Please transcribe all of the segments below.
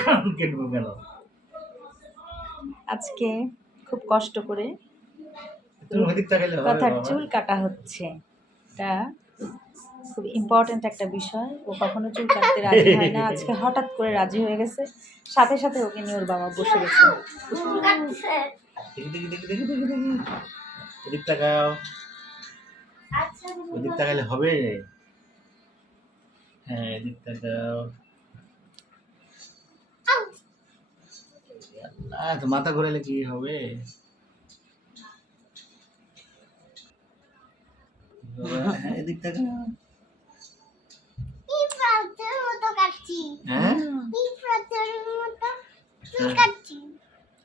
কান কেটবো কেন? আজকে খুব কষ্ট করে তুমি ওদিক তাকাইলে হবে কথার বাবা? চুল কাটা হচ্ছে। এটা খুব ইম্পর্ট্যান্ট একটা বিষয়। ও কখনো চুল কাটতে রাজি হয় না, আজকে হঠাৎ করে রাজি হয়ে গেছে। সাথে সাথে ওকে নিয়ে ওর বাবা বসে গেছে। দেখি দেখি দেখি দেখি দেখি দেখি ওদিক তাকাও। ওদিক তাকাইলে হবে। হ্যাঁ এদিক তাকাও। আল্লাহ, তো মাথা ঘোরালে কি হবে? হ্যাঁ এদিক তাকাও।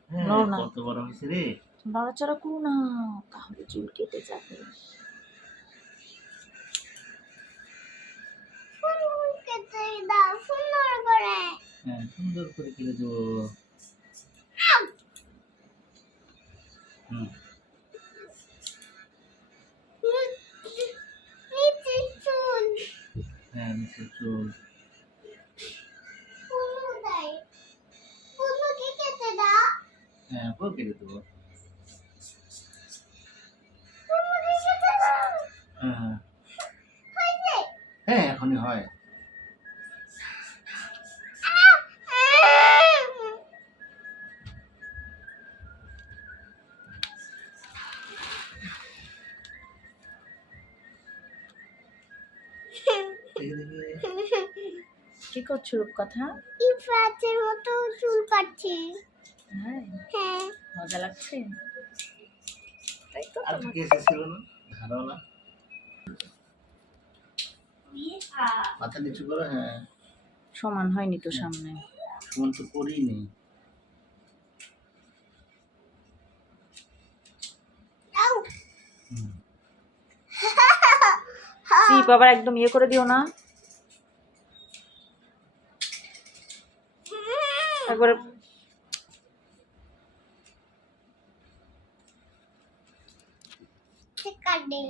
হ্যাঁ কত বড় হয়েছে রে। নড়াচড়া করো না, তাহলে চুল কেটে যাবে। হ্যাঁ সুন্দর করে কেটে দেবো। হুম হ্যাঁ নিচে চুল। হ্যাঁ পুরো কেটে দেবো। হ্যাঁ হ্যাঁ এখনই হয়। কি করছো রূপকথা? ইফরাতের মতো চুল কাটছি। হ্যাঁ হ্যাঁ মজা লাগছে, তাই তো? আর কি এসেছিল না ধারণা। মাথা নিচু করো। হ্যাঁ সমান হয়নি তো সামনে। সমান তো করিনি। চিপ আবার একদম ইয়ে করে দিও না, একবারে কাটে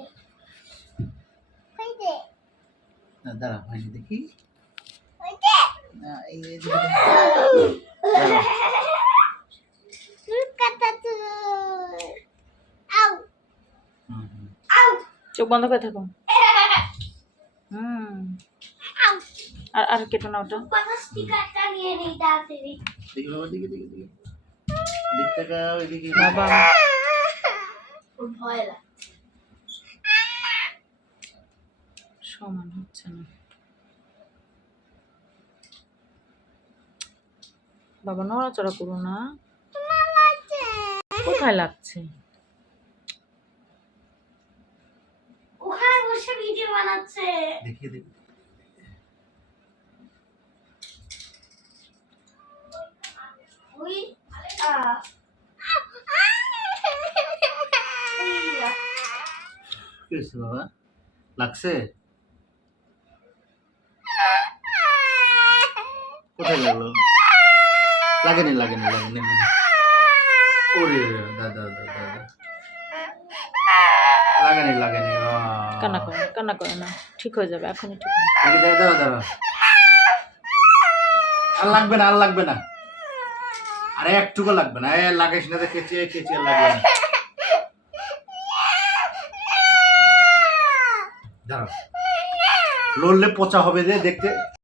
হইছে না দাঁড়া ভাই দেখি। হইছে না এই চুল কাটা চুল আউ আউ চোখ বন্ধ করে থাকো। আউ আর আর কেটো না ওটা। কথা স্টিকারটা নিয়ে নেই তাড়াতাড়ি। দেখি বাবা দেখি দেখি দেখি এদিক তাকাও এদিকে। বাবা ওর ভয় লাগছে। সমান হচ্ছে না। বাবা নড়াচড়া করো না। কোথায় লাগছে? ওখানে বসে ভিডিও বানাচ্ছে। দেখি দেখি ওই কি হয়েছে বাবা? লাগছে? কোথায় লাগলো? লাগেনি লাগেনি লাগেনি। ওরে দাদা দাদা লাগেনি লাগেনি। কান্না করে না, ঠিক হয়ে যাবে, এখনই ঠিক হয়ে যাবে। দাঁড়া দাঁড়া আর লাগবে না আর লাগবে না। আরে একটুকু লাগবে না। লাগাইস না, কেচিয়ে কেচিয়ে লাগবে না। দাঁড়াও লড়লে পচা হবে যে দেখতে।